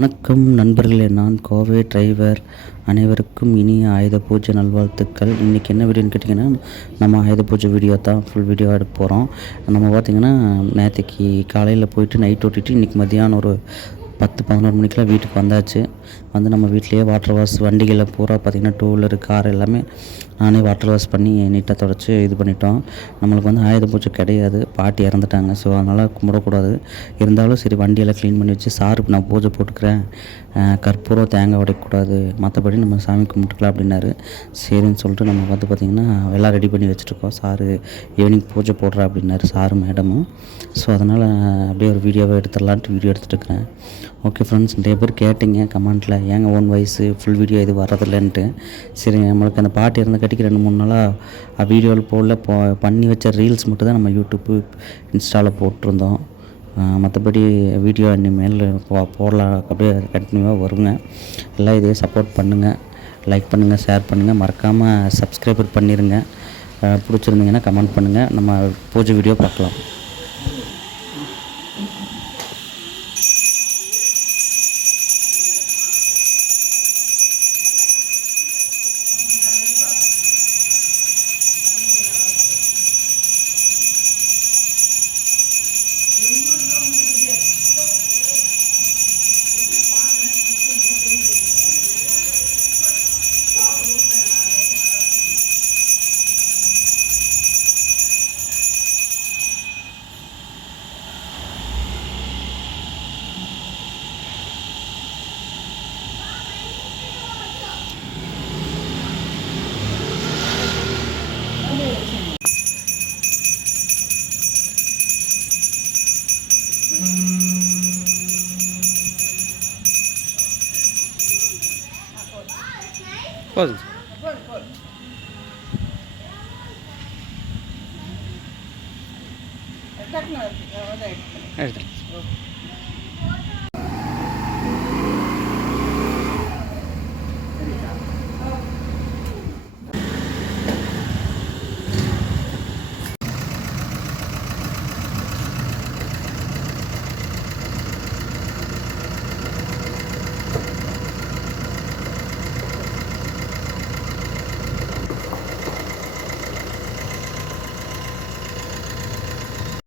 வணக்கம் நண்பர்களே, நான் கோவை டிரைவர். அனைவருக்கும் இனிய ஆயுத பூஜை நல்வாழ்த்துக்கள். இன்றைக்கி என்ன வீடியோன்னு கேட்டிங்கன்னா, நம்ம ஆயுத பூஜை வீடியோ தான் ஃபுல் வீடியோ எடுக்க போகிறோம். நம்ம பார்த்திங்கன்னா நேற்றுக்கு காலையில் போயிட்டு நைட் ஓட்டிட்டு இன்றைக்கி மத்தியானம் ஒரு 10-11 மணிக்கெலாம் வீட்டுக்கு வந்தாச்சு. வந்து நம்ம வீட்டிலேயே வாட்டர் வாஷ் வண்டிகளை பூரா பார்த்திங்கன்னா டூ வீலரு கார் எல்லாமே நானே வாட்டர் வாஷ் பண்ணி நீட்டாக தொடச்சி இது பண்ணிட்டோம். நம்மளுக்கு வந்து ஆயுத பூஜை கிடையாது, பாட்டி இறந்துட்டாங்க. ஸோ அதனால் கும்பிடக்கூடாது. இருந்தாலும் சரி வண்டியெல்லாம் க்ளீன் பண்ணி வச்சு சாருக்கு நான் பூஜை போட்டுக்கிறேன், கற்பூரம் தேங்காய் உடைக்கக்கூடாது, மற்றபடி நம்ம சாமி கும்பிட்டுக்கலாம் அப்படின்னாரு. சரின்னு சொல்லிட்டு நம்ம வந்து பார்த்திங்கன்னா எல்லாம் ரெடி பண்ணி வச்சுருக்கோம். சாரு ஈவினிங் பூஜை போடுறா அப்படின்னாரு சாரு மேடமும். ஸோ அதனால் அப்படியே ஒரு வீடியோவை எடுத்துடலான்ட்டு வீடியோ எடுத்துகிட்டு இருக்கிறேன். ஓகே ஃப்ரெண்ட்ஸ், நிறைய பேர் கேட்டிங்க கமெண்ட்டில், ஏங்க ஓன் வாய்ஸு ஃபுல் வீடியோ இது வரதில்லைன்ட்டு. சரி, நம்மளுக்கு அந்த பாட்டு இருந்த கட்டிக்கு 2-3 நாளாக வீடியோவில் போடல, பண்ணி வச்ச ரீல்ஸ் மட்டும் தான் நம்ம யூடியூப்பு இன்ஸ்டாவில் போட்டிருந்தோம். மற்றபடி வீடியோ இனிமேல் போடலாம், அப்படியே கண்டினியூவாக வருங்க. எல்லாம் இதே சப்போர்ட் பண்ணுங்கள், லைக் பண்ணுங்கள், ஷேர் பண்ணுங்கள், மறக்காமல் சப்ஸ்கிரைபர் பண்ணிடுங்க. பிடிச்சிருந்தீங்கன்னா கமெண்ட் பண்ணுங்கள். நம்ம பூஜை வீடியோ பார்க்கலாம். போதும். எடுத்து